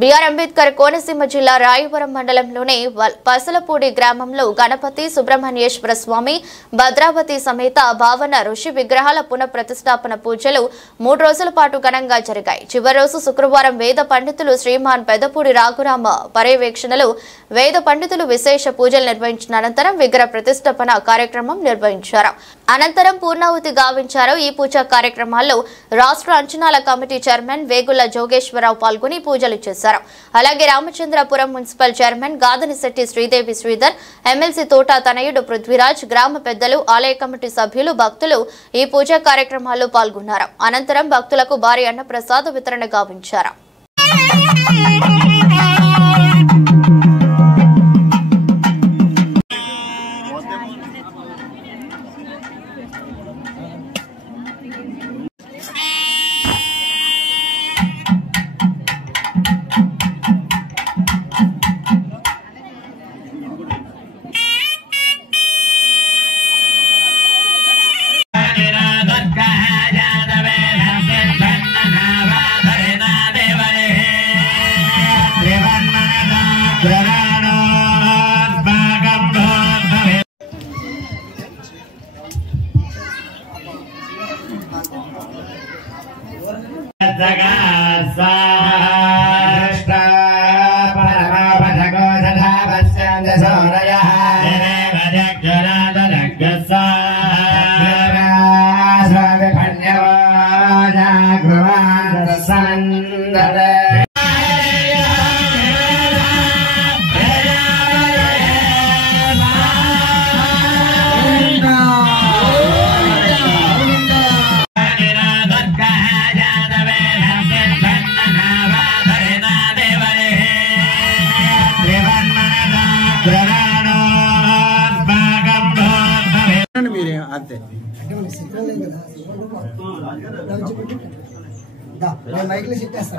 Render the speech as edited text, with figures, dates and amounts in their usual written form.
BR Ambedkar Konaseema జిల్లా రాయవరం మండలంలోని పసలపూడి గ్రామంలో గణపతి సుబ్రహ్మణ్యేశ్వర స్వామి భద్రావతి సమేత భావన ఋషి విగ్రహాల పునఃప్రతిష్ఠాపన పూజలు 3 రోజుల పాటు ఘనంగా జరిగాయి. చివరి రోజు శుక్రవారం వేద పండితులు శ్రీమాన్ పెదపూడి రాఘురామ పర్యవేక్షణలో వేద పండితులు విశేష పూజలు నిర్వహించిన అనంతరం విగ్రహ ప్రతిష్ఠాపన కార్యక్రమం నిర్వహించారు. అనంతరం పూర్ణాహుతి గావించారు. ఈ పూజా కార్యక్రమాల్లో రాష్ట్ర అంచనాల కమిటీ చైర్మన్ వేగుల జోగేశ్వరరావు పాల్గొని పూజలు చేశారు. అలాగే Ramachandrapuram municipal chairman Gadanisetti Sridevi Sridhar, MLC Thota తనయుడు పృథ్వీరాజ్, గ్రామ పెద్దలు, ఆలయ కమిటీ సభ్యులు, భక్తులు ఈ పూజా కార్యక్రమాల్లో పాల్గొన్నారు. అనంతరం భక్తులకు భారీ అన్నప్రసాద వితరణ గావించారు. మైక్ లో చెప్పేస్తా